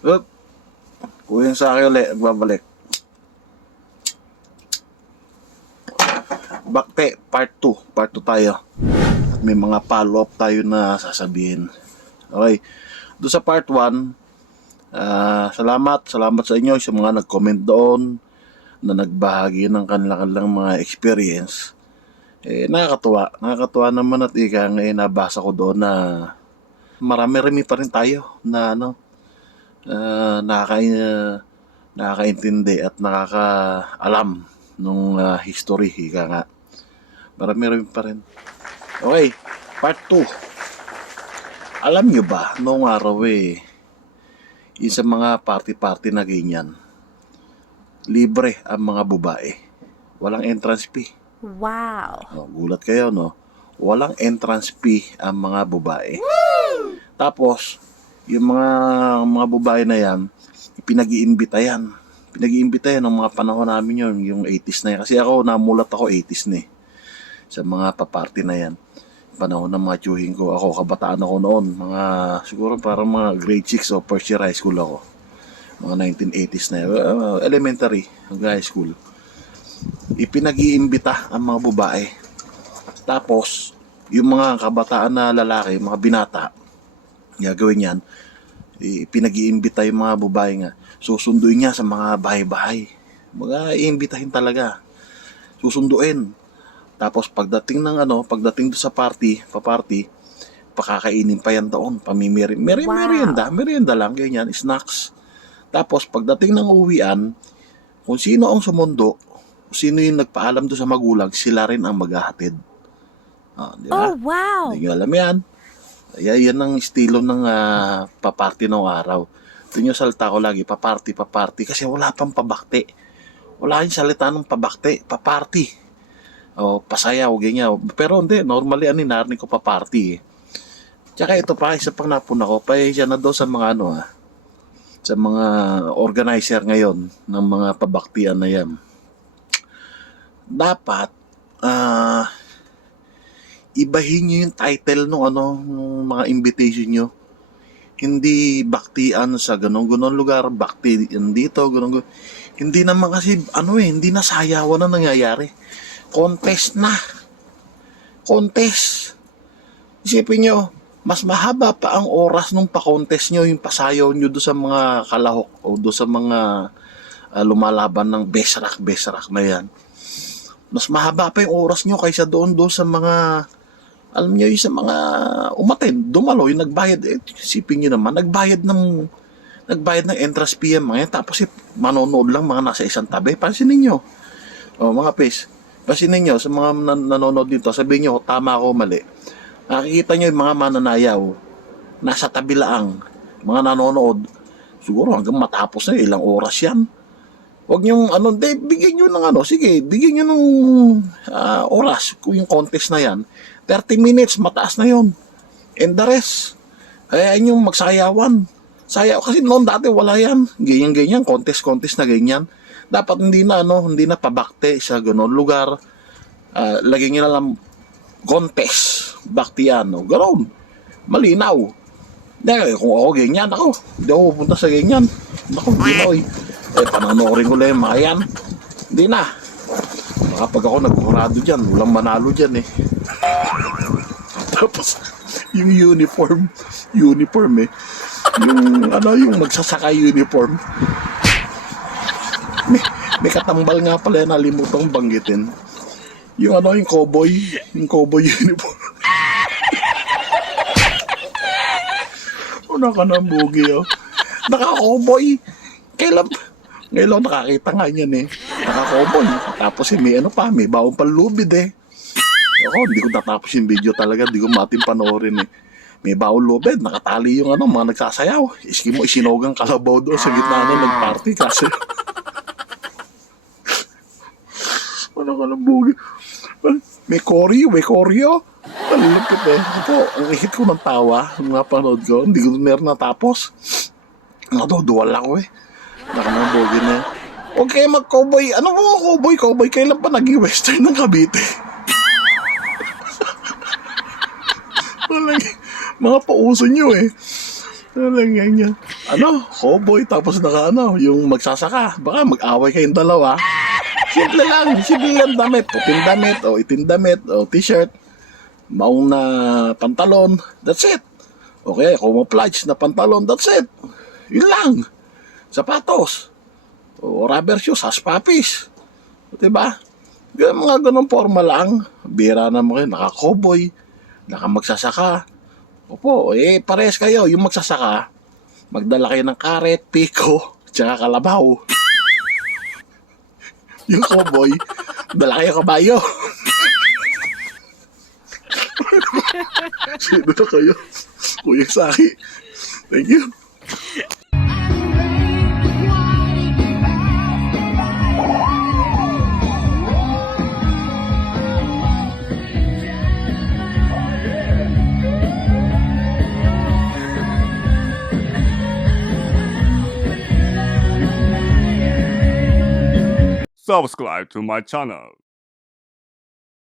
Up, kuhin sa akin ulit, nagbabalik. Bakte, part 2. Part 2 tayo. At may mga follow-up tayo na sasabihin. Okay. Doon sa part 1, salamat sa inyo sa mga nag-comment doon na nagbahagi ng kanilang mga experience. Nakakatuwa naman at ngayon nabasa ko doon na marami-rami pa rin tayo na nakakaintindi at nakakaalam nung history, nga. Marami-rami pa rin. Okay, part 2. Alam nyo ba, noong araw yung sa mga party-party na ganyan, libre ang mga babae. Walang entrance fee. Wow. Gulat kayo, no? Walang entrance fee ang mga babae. Woo! Tapos, yung mga babae na yan, pinag-iimbita yan. Pinag-iimbita yan ng mga panahon namin yun, yung 80s na yan. Kasi ako, namulat ako 80s na sa mga paparty na yan. Panahon ng mga tiyuhin ko. Ako, kabataan ako noon. Siguro parang mga grade 6 o first year high school ako. Mga 1980s na yan. Elementary, high school. Ipinag-iimbita ang mga babae. Tapos, yung mga kabataan na lalaki, mga binata, gagawin yan, ipinag-iimbita yung mga babae nga. Susunduin niya sa mga bahay-bahay. Iimbitahin talaga. Susunduin. Tapos pagdating doon sa paparty, pakakainin pa yan doon, merienda lang, ganyan, snacks. Tapos pagdating ng uwian, kung sino ang sumundo, kung sino yung nagpaalam doon sa magulang, sila rin ang maghahatid. Di ba? Oh, wow. Hindi nyo alam yan. Yan ang estilo ng paparty ng araw. Ito nyo salita ko lagi, paparty, kasi wala pang pabakte. Wala yung salita ng pabakte, paparty. Pasayaw, ganyan. Pero hindi, normally narinig ko paparty. Tsaka ito pa, isa pang napuna ko, siya na daw sa mga sa mga organizer ngayon ng mga pabaktian na yan. Dapat, ibahin nyo yung title nung mga invitation nyo. Hindi baktian sa ganong lugar, bakti dito, ganun. Hindi naman kasi, hindi na sayawan na nangyayari. Contest na. Contest. Isipin nyo, mas mahaba pa ang oras nung pa-contest nyo, yung pasayaw nyo doon sa mga kalahok o doon sa mga lumalaban ng besrak na yan. Mas mahaba pa yung oras nyo kaysa doon sa mga, alam nyo, yung sa mga umaten, dumalo, yung nagbayad. Isipin nyo naman, nagbayad ng entrance fee mga yan, tapos manonood lang mga nasa isang tabi. Pansinin nyo. Mga pes, pansinin nyo, sa mga nanonood dito, sabihin nyo, tama ako, mali. Nakikita nyo yung mga mananayaw, nasa tabi laang, mga nanonood, siguro hanggang matapos na ilang oras yan. Huwag nyo, bigyan nyo ng sige, bigyan nyo ng oras, kung yung contest na yan, 30 minutes, mataas na yon. And the rest, ayun yung magsayawan. Sayaw, kasi noon dati wala yan, ganyan, contest na ganyan. Dapat hindi na pabakte sa gano'n lugar. Lagyan nyo na lang contest, baktiano, gano'n. Malinaw. Kung ako ganyan, hindi ako pupunta sa ganyan. Hindi na, panonoorin ko lang yung mga yan. Hindi na. Baka pag ako nagkurado dyan, walang manalo dyan Tapos, yung uniform yung magsasaka uniform. May katambal nga pala, nalimutang banggitin. Yung cowboy uniform. Ka ng bugi, Naka-cowboy. Ngayon nakakita nga niyan Naka-cowboy. Tapos may bawang palubid Ako, hindi ko natapos yung video talaga. Hindi ko matin panoorin May bawang lubid, nakatali yung mga nagsasayaw. Isinogang kalabaw doon sa gitna nagparty kasi. Ka ng bugi. May koryo. Malulupit Ito, ang hit ko ng tawa, nung napanood ko, hindi ko meron natapos. Naduduwal ako Naka ng bugi na yan. Huwag kayo mag-cowboy. Ano mo cowboy? Kailan pa naging western ng Cavite? Mga pauso nyo Talagang yan. cowboy, tapos yung magsasaka. Baka mag-away kayong dalawa. Simple lang damit. Puting damit, o itim damit, o t-shirt, maong na pantalon, that's it. Okay, camouflage na pantalon, that's it. Yun lang. Sapatos, o rubber shoes, haspapis. Diba? Mga ganun forma lang. Bira naman kayo, naka-cowboy, naka-magsasaka. Opo, pares kayo. Yung magsasaka, magdala kayo ng karet, piko, tsaka kalabaw. Yung cowboy, dala kayo kabayo. Sino na kayo? Kuya Saki. Thank you. Subscribe to my channel.